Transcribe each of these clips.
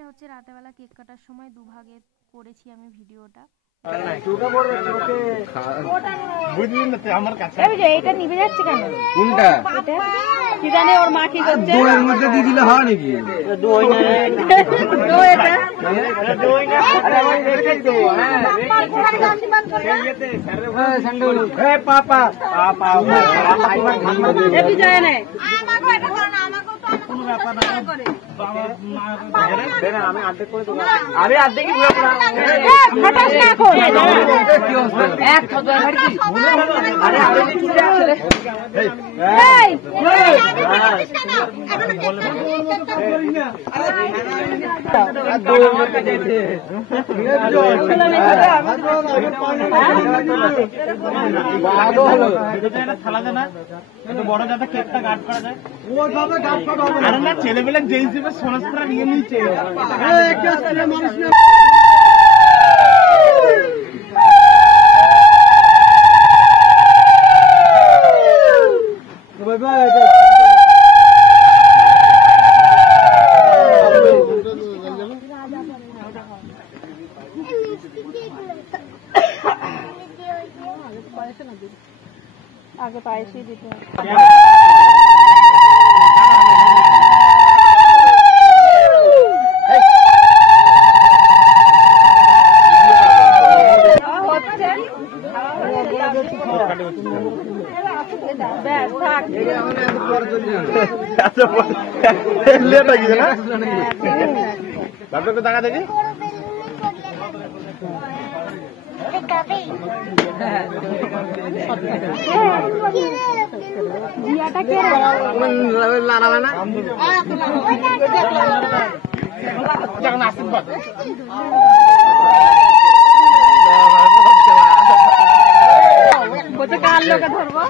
এটা হচ্ছে রাতেবেলা কেক কাটার সময় দুভাগে করেছি আমি ভিডিওটা। এটা নিভে যাচ্ছে কেন? কোনটা কি জানে ওর মা কি করছে? দইয়ের মধ্যে দিয়ে দিলে হয় নাকি? দই না, দই এটা দই না। আরে ভাই দেখে তো হ্যাঁ সন্ডুল এ পাপা পাপা এ কি যায় না আমাকে এটা করো না, আমাকে তো কোনো ব্যাপার না করে বাবা মা দেন আমি অর্ধেক করে দেব। আরে অর্ধেক কি পুরো হঠাৎ না কর কি অবস্থা এক খোদা ভাই কি আরে আরে কি আসলে এই বড় যাতে কেকটা গার্ড করা যায় ওইভাবে গার্ড করা হবে না। ছেলেবেলা যে হিসেবে সোনাসরা নিয়ে নিচ্ছে মানুষ না आगे पायस ही देते हैं। देखी जियाटा क्या लाना ना jangan asik banget বলতে কাল লোকে ধরবো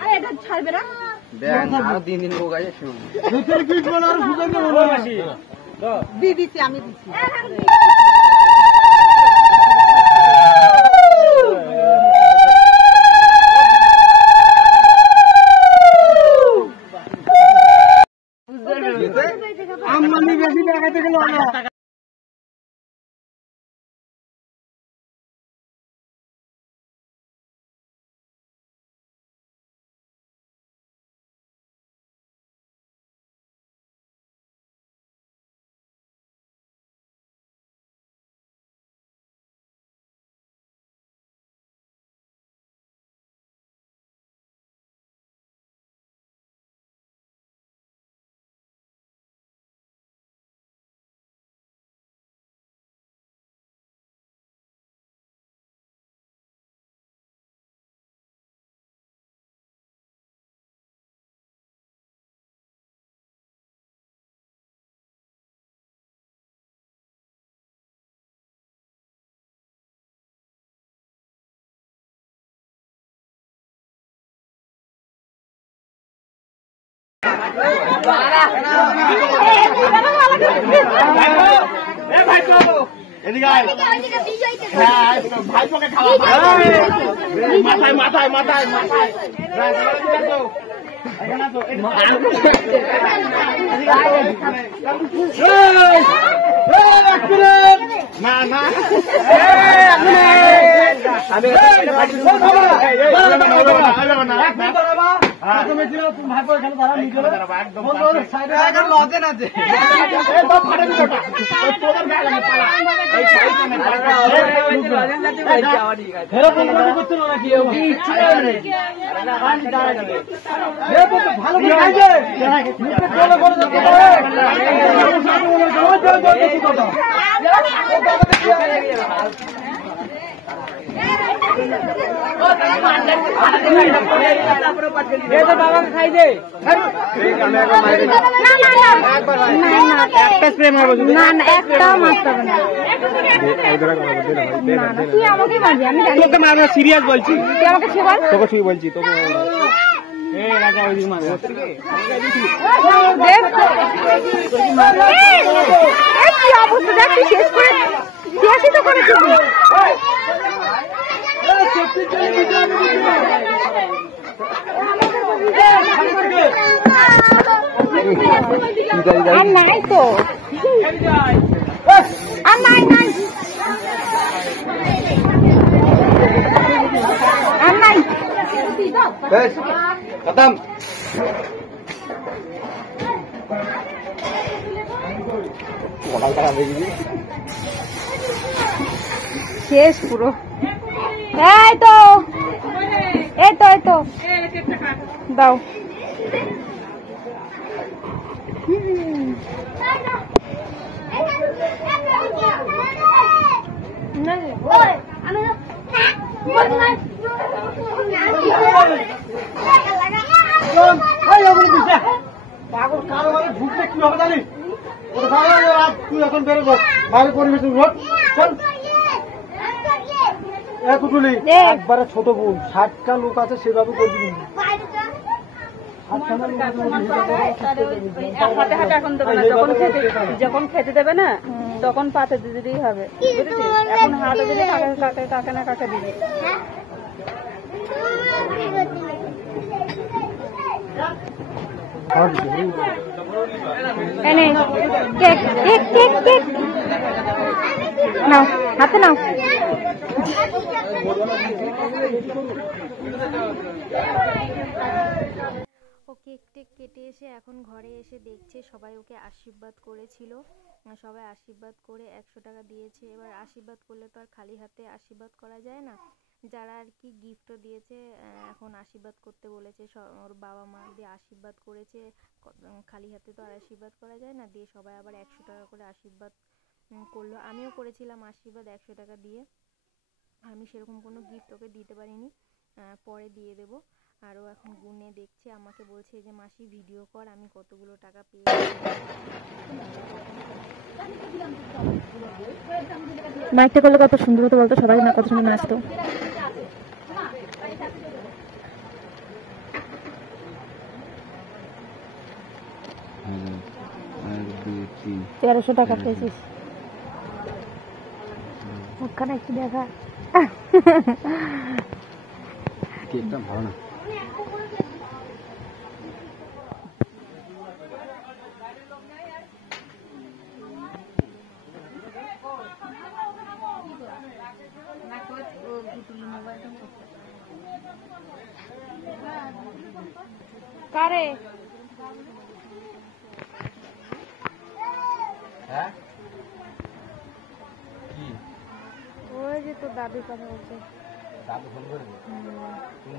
আরে এটা ছাড়বে না আর 3 দিন হোক আছে শুনুন ভিতরে কি বল আর সুযোগ নেই তো দিছি আমি দিছি আমমানি বেশি দেখাতে গেল না মাথায় মাথায় মাথায় মাথায় না না बाबा खाई दे সিরিয়াস বলছি তোকে ছুঁই বলছি তোকে অবস্থা আর নাই তো, আর নাই নাই আর নাই खत्म শেষ পুরো। এই তো এই তো এই তো দাও। ঢুকলে কি হবে জানিস? তুই এখন বেরোবো বাইরে পরিবেশ কুটুলি একবারে ছোট বোন 60টা লোক আছে সেভাবে করবি কিন্তু হাতে হাতে এখন দেবে না, যখন খেতে দেবে না তখন পাতে দিতেই হবে, বুঝেছিস? এখন হাতে দিলে কাকে না কাকে দিবে। এনে কেক কেক কেক কেক নাও, হাতে নাও। ও কেক টেক কেটে এসে এখন ঘরে এসে দেখছে সবাই ওকে আশীর্বাদ করেছিল, সবাই আশীর্বাদ করে 100 টাকা দিয়েছে। এবার আশীর্বাদ করলে তো আর খালি হাতে আশীর্বাদ করা যায় না, যারা আর কি গিফটও দিয়েছে এখন আশীর্বাদ করতে বলেছে, ওর বাবা মা দিয়ে আশীর্বাদ করেছে, খালি হাতে তো আর আশীর্বাদ করা যায় না, দিয়ে সবাই আবার 100 টাকা করে আশীর্বাদ করলো। আমিও করেছিলাম আশীর্বাদ 100 টাকা দিয়ে, আমি সেরকম কোনো গিফট ওকে দিতে পারিনি, পরে দিয়ে দেবো। আরও এখন গুনে দেখছে, আমাকে বলছে যে মাসি ভিডিও কর আমি কতগুলো টাকা পেয়েছি। মাইকটা করলে কত সুন্দর হতো বলতো, সবাই না কত সুন্দর নাচতো। 1300 টাকা পেয়েছিস, মুখখানা একটু দেখা। কেকটা ভালো না। কারে হ্যাঁ কি ওই যে তো দাদু কথা বলছে, দাদু ফোন করে তুমি